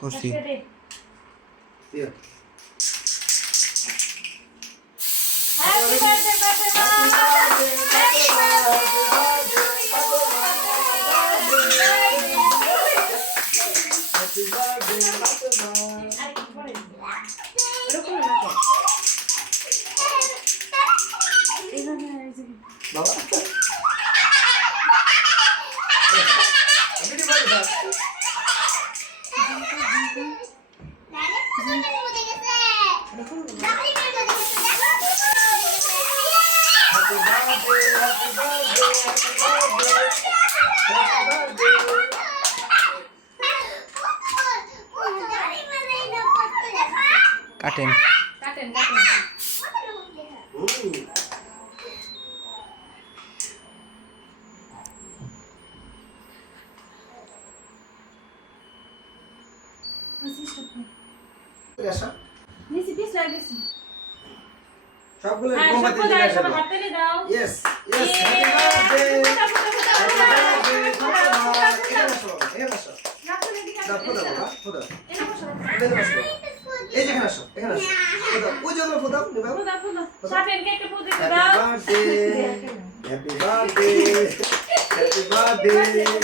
করছি। Here. Happy birthday Fatema happy Happy birthday, Fatima. Bawa. Ini di mana, Bang? Happy birthday, happy birthday, happy birthday. Happy birthday. কাটেন। কাটেন Ooh. Biasa. নিচে piece লাগেছে সবগুলো হ্যাঁ মোমবাতি সব দিয়ে দাও আসো। সব হাতে নিয়ে দাও Yes, yes. Happy birthday. Happy birthday, Fatima. এখানে আসো, এখানে আসো। দাও, ফোদাও বাবা, ফোদাও। এখানে আসো। এই যে এখানে আসো, এখানে আসো। ফোদাও, ওই যে ওগুলো ফোদাও, নিবাও। সাপেন কেটে পুঁতে Happy দাও birthday. Happy birthday. Happy birthday.